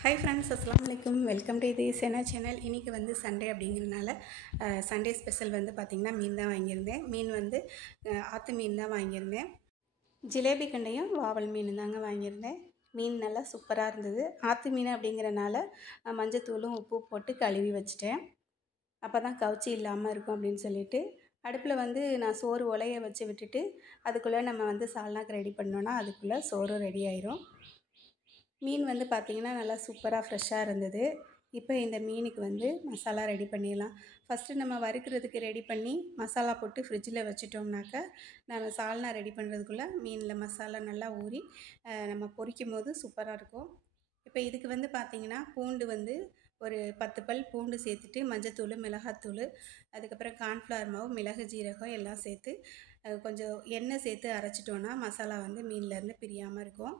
Hi friends, அஸ்ஸலாமு அலைக்கும். Welcome to இது சேனா சேனல். இன்றைக்கி வந்து சண்டே அப்படிங்கிறனால சண்டே ஸ்பெஷல் வந்து பார்த்திங்கன்னா மீன் தான் வாங்கியிருந்தேன். மீன் வந்து ஆற்று மீன் தான் வாங்கியிருந்தேன். ஜிலேபி கண்டையும் வாவல் மீன் தாங்க வாங்கியிருந்தேன். மீன் நல்லா சூப்பராக இருந்தது. ஆற்று மீன் அப்படிங்கிறனால மஞ்சத்தூளும் உப்பு போட்டு கழுவி வச்சுட்டேன். அப்போ தான் கவுச்சி இல்லாமல் இருக்கும் அப்படின்னு சொல்லிட்டு அடுப்பில் வந்து நான் சோறு உலைய வச்சு விட்டுட்டு அதுக்குள்ளே நம்ம வந்து சால்னாக்கு ரெடி பண்ணோன்னா அதுக்குள்ளே சோறு ரெடி ஆயிரும். மீன் வந்து பார்த்திங்கன்னா நல்லா சூப்பராக ஃப்ரெஷ்ஷாக இருந்தது. இப்போ இந்த மீனுக்கு வந்து மசாலா ரெடி பண்ணிடலாம். ஃபஸ்ட்டு நம்ம வறுக்கிறதுக்கு ரெடி பண்ணி மசாலா போட்டு ஃப்ரிட்ஜில் வச்சிட்டோம்னாக்கா நம்ம சால்னா ரெடி பண்ணுறதுக்குள்ளே மீனில் மசாலா நல்லா ஊறி நம்ம பொரிக்கும் போது சூப்பராக இருக்கும். இப்போ இதுக்கு வந்து பார்த்திங்கன்னா பூண்டு வந்து ஒரு 10 பல் பூண்டு சேர்த்துட்டு மஞ்சத்தூள், மிளகாத்தூள், அதுக்கப்புறம் கார்ன்ஃப்ளவர் மாவு, மிளகு, ஜீரகம் எல்லாம் சேர்த்து கொஞ்சம் எண்ணெய் சேர்த்து அரைச்சிட்டோன்னா மசாலா வந்து மீன்லேருந்து பிரியாமல் இருக்கும்.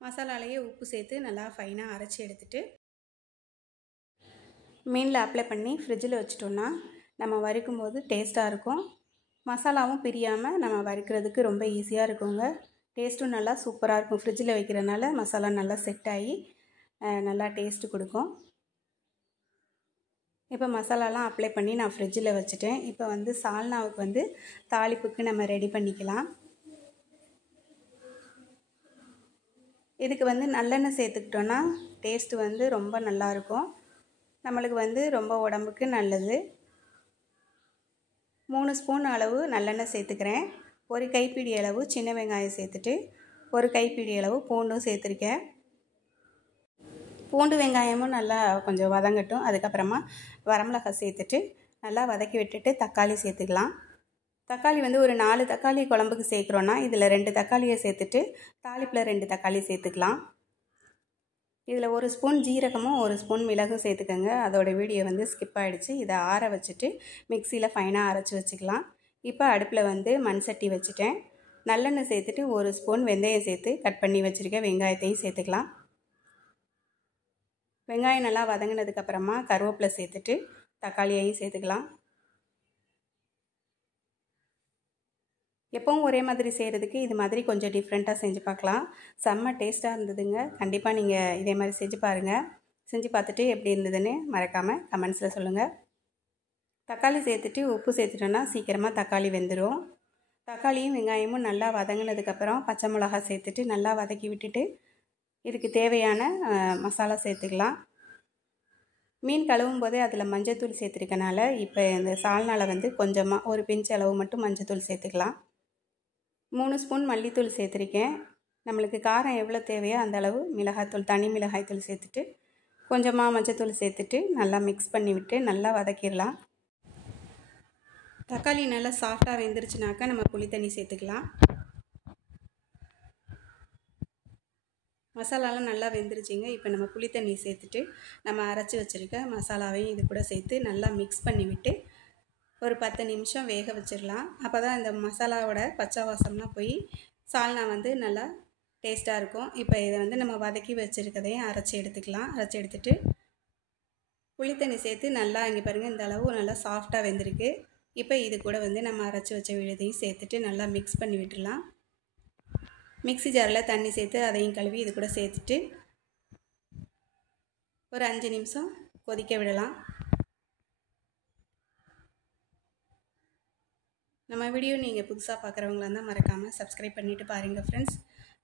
மசாலாலேயே உப்பு சேர்த்து நல்லா ஃபைனாக அரைச்சி எடுத்துகிட்டு மீனில் அப்ளை பண்ணி ஃப்ரிட்ஜில் வச்சிட்டோன்னா நம்ம வறுக்கும் போது டேஸ்ட்டாக இருக்கும். மசாலாவும் பிரியாமல் நம்ம வறுக்கிறதுக்கு ரொம்ப ஈஸியாக இருக்குங்க. டேஸ்ட்டும் நல்லா சூப்பராக இருக்கும். ஃப்ரிட்ஜில் வைக்கிறனால மசாலா நல்லா செட் ஆகி நல்லா டேஸ்ட்டு கொடுக்கும். இப்போ மசாலாலாம் அப்ளை பண்ணி நான் ஃப்ரிட்ஜில் வச்சுட்டேன். இப்போ வந்து சால்னாவுக்கு வந்து தாளிப்புக்கு நம்ம ரெடி பண்ணிக்கலாம். இதுக்கு வந்து நல்லெண்ணெய் சேர்த்துக்கிட்டோன்னா டேஸ்ட்டு வந்து ரொம்ப நல்லாயிருக்கும். நம்மளுக்கு வந்து ரொம்ப உடம்புக்கு நல்லது. 3 ஸ்பூன் அளவு நல்லெண்ணெய் சேர்த்துக்கிறேன். ஒரு கைப்பிடி அளவு சின்ன வெங்காயம் சேர்த்துட்டு ஒரு கைப்பிடி அளவு பூண்டும் சேர்த்துருக்கேன். பூண்டு வெங்காயமும் நல்லா கொஞ்சம் வதங்கட்டும். அதுக்கப்புறமா வரமிளகாய் சேர்த்துட்டு நல்லா வதக்கி விட்டுட்டு தக்காளி சேர்த்துக்கலாம். தக்காளி வந்து ஒரு 4 தக்காளி குழம்புக்கு சேர்க்குறோன்னா இதில் 2 தக்காளியை சேர்த்துட்டு தாளிப்பில் 2 தக்காளி சேர்த்துக்கலாம். இதில் 1 ஸ்பூன் ஜீரகமும் 1 ஸ்பூன் மிளகும் சேர்த்துக்கோங்க. அதோடய வீடியோ வந்து ஸ்கிப் ஆகிடுச்சு. இதை ஆற வச்சுட்டு மிக்சியில் ஃபைனாக அரைச்சி வச்சுக்கலாம். இப்போ அடுப்பில் வந்து மண் சட்டி வச்சுட்டேன். நல்லெண்ணெய் சேர்த்துட்டு 1 ஸ்பூன் வெந்தயம் சேர்த்து கட் பண்ணி வச்சுருக்கேன் வெங்காயத்தையும் சேர்த்துக்கலாம். வெங்காயம் நல்லா வதங்கினதுக்கப்புறமா கருவேப்பிலை சேர்த்துட்டு தக்காளியையும் சேர்த்துக்கலாம். எப்பவும் ஒரே மாதிரி செய்கிறதுக்கு இது மாதிரி கொஞ்சம் டிஃப்ரெண்ட்டாக செஞ்சு பார்க்கலாம். செம்ம டேஸ்ட்டாக இருந்ததுங்க. கண்டிப்பாக நீங்கள் இதே மாதிரி செஞ்சு பாருங்கள். செஞ்சு பார்த்துட்டு எப்படி இருந்ததுன்னு மறக்காமல் கமெண்ட்ஸில் சொல்லுங்கள். தக்காளி சேர்த்துட்டு உப்பு சேர்த்துட்டோன்னா சீக்கிரமாக தக்காளி வெந்துடும். தக்காளியும் வெங்காயமும் நல்லா வதங்கினதுக்கப்புறம் பச்சை மிளகா சேர்த்துட்டு நல்லா வதக்கி விட்டுட்டு இதுக்கு தேவையான மசாலா சேர்த்துக்கலாம். மீன் கழுவும் போதே அதில் மஞ்சத்தூள் சேர்த்துருக்கனால இப்போ இந்த சால்னாவில் வந்து கொஞ்சமாக ஒரு பிஞ்ச் அளவு மட்டும் மஞ்சத்தூள் சேர்த்துக்கலாம். 3 ஸ்பூன் மல்லித்தூள் சேர்த்துருக்கேன். நம்மளுக்கு காரம் எவ்வளோ தேவையோ அந்த அளவு மிளகாய்த்தூள், தனி மிளகாய்த்தூள் சேர்த்துட்டு கொஞ்சமாக மஞ்சத்தூள் சேர்த்துட்டு நல்லா மிக்ஸ் பண்ணி விட்டு நல்லா வதக்கிடலாம். தக்காளி நல்லா சாஃப்டாக வெந்துருச்சுனாக்கா நம்ம புளி தண்ணி சேர்த்துக்கலாம். மசாலாலாம் நல்லா வெந்துருச்சுங்க. இப்போ நம்ம புளி தண்ணி சேர்த்துட்டு நம்ம அரைச்சி வச்சுருக்க மசாலாவையும் இது கூட சேர்த்து நல்லா மிக்ஸ் பண்ணி விட்டு ஒரு 10 நிமிஷம் வேக வச்சிடலாம். அப்போ தான் இந்த மசாலாவோட பச்சை வாசம்லாம் போய் சால்னா வந்து நல்லா டேஸ்ட்டாக இருக்கும். இப்போ இதை வந்து நம்ம வதக்கி வச்சுருக்கதையும் அரைச்சி எடுத்துக்கலாம். அரைச்சி எடுத்துகிட்டு புளி தண்ணி சேர்த்து நல்லா இங்கே பாருங்கள் இந்த அளவு நல்லா சாஃப்டாக வெந்திருக்கு. இப்போ இது கூட வந்து நம்ம அரைச்சி வச்ச விழுதையும் சேர்த்துட்டு நல்லா மிக்ஸ் பண்ணி விட்டுடலாம். மிக்ஸி ஜாரில் தண்ணி சேர்த்து அதையும் கழுவி இது கூட சேர்த்துட்டு ஒரு 5 நிமிஷம் கொதிக்க விடலாம். நம்ம வீடியோ நீங்கள் புதுசாக பார்க்குறவங்களா இருந்தால் மறக்காமல் சப்ஸ்கிரைப் பண்ணிவிட்டு பாருங்கள் ஃப்ரெண்ட்ஸ்.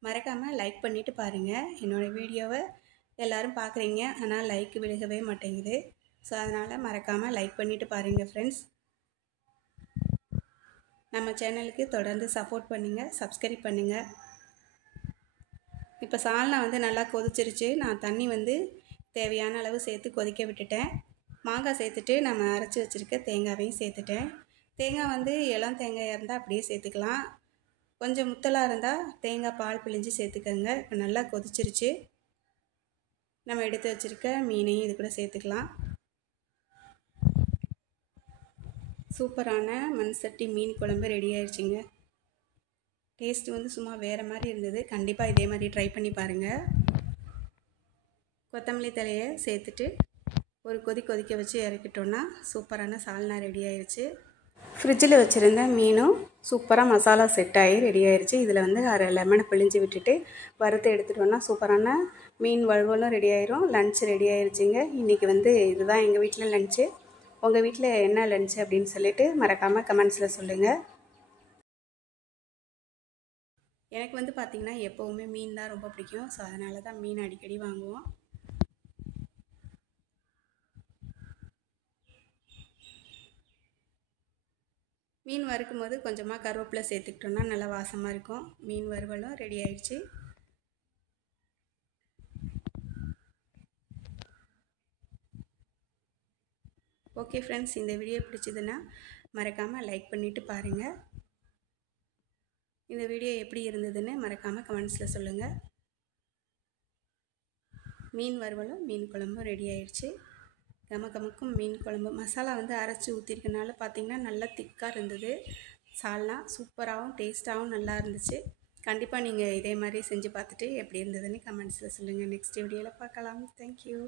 மறக்காமல் லைக் பண்ணிவிட்டு பாருங்கள். என்னோடய வீடியோவை எல்லோரும் பார்க்குறீங்க, ஆனால் லைக் விழுகவே மாட்டேங்குது. ஸோ அதனால் மறக்காமல் லைக் பண்ணிவிட்டு பாருங்கள் ஃப்ரெண்ட்ஸ். நம்ம சேனலுக்கு தொடர்ந்து சப்போர்ட் பண்ணுங்கள், சப்ஸ்கிரைப் பண்ணுங்கள். இப்போ சால்னா வந்து நல்லா கொதிச்சிருச்சு. நான் தண்ணி வந்து தேவையான அளவு சேர்த்து கொதிக்க விட்டுட்டேன். மாங்காய் சேர்த்துட்டு நம்ம அரைச்சி வச்சுருக்க தேங்காவையும் சேர்த்துட்டேன். தேங்காய் வந்து இளம் தேங்காயாக இருந்தால் அப்படியே சேர்த்துக்கலாம். கொஞ்சம் முத்தலாக இருந்தால் தேங்காய் பால் பிழிஞ்சு சேர்த்துக்கோங்க. இப்போ நல்லா கொதிச்சிருச்சு. நம்ம எடுத்து வச்சுருக்க மீனையும் இது கூட சேர்த்துக்கலாம். சூப்பரான மண் சட்டி மீன் குழம்பு ரெடி ஆயிடுச்சுங்க. டேஸ்ட்டு வந்து சும்மா வேறு மாதிரி இருந்தது. கண்டிப்பாக இதே மாதிரி ட்ரை பண்ணி பாருங்கள். கொத்தமல்லி தழையை சேர்த்துட்டு ஒரு கொதிக்க வச்சு இறக்கிட்டோன்னா சூப்பரான சால்னா ரெடி ஆயிடுச்சு. ஃப்ரிட்ஜில் வச்சுருந்த மீனும் சூப்பராக மசாலா செட் ஆகி ரெடி ஆயிடுச்சு. இதில் வந்து அரை லெமனை பிழிஞ்சு விட்டுட்டு வறுத்து எடுத்துகிட்டோன்னா சூப்பரான மீன் வறுவலும் ரெடி ஆயிரும். லன்ச் ரெடி ஆயிடுச்சுங்க. இன்றைக்கி வந்து இதுதான் எங்கள் வீட்டில் லன்ச்சு. உங்கள் வீட்டில் என்ன லன்ச்சு அப்படின்னு சொல்லிட்டு மறக்காமல் கமெண்ட்ஸில் சொல்லுங்கள். எனக்கு வந்து பார்த்திங்கன்னா எப்போவுமே மீன் தான் ரொம்ப பிடிக்கும். ஸோ அதனால தான் மீன் அடிக்கடி வாங்குவோம். மீன் வறுக்கும் போது கொஞ்சமாக கருவேப்பிலை சேர்த்துக்கிட்டோன்னா நல்லா வாசமாக இருக்கும். மீன் வறுவலும் ரெடி ஆயிடுச்சு. ஓகே ஃப்ரெண்ட்ஸ், இந்த வீடியோ பிடிச்சதுன்னா மறக்காமல் லைக் பண்ணிவிட்டு பாருங்கள். இந்த வீடியோ எப்படி இருந்ததுன்னு மறக்காமல் கமெண்ட்ஸில் சொல்லுங்கள். மீன் வறுவலும் மீன் குழம்பும் ரெடி ஆயிடுச்சு. கமகமக்கும் மீன் குழம்பு மசாலா வந்து அரைச்சி ஊற்றிருக்கனால பார்த்திங்கன்னா நல்லா திக்காக இருந்தது. சால்னா சூப்பராகவும் டேஸ்ட்டாகவும் நல்லா இருந்துச்சு. கண்டிப்பாக நீங்கள் இதே மாதிரி செஞ்சு பார்த்துட்டு எப்படி இருந்ததுன்னு கமெண்ட்ஸில் சொல்லுங்கள். நெக்ஸ்ட் வீடியோவில் பார்க்கலாம். தேங்க்யூ.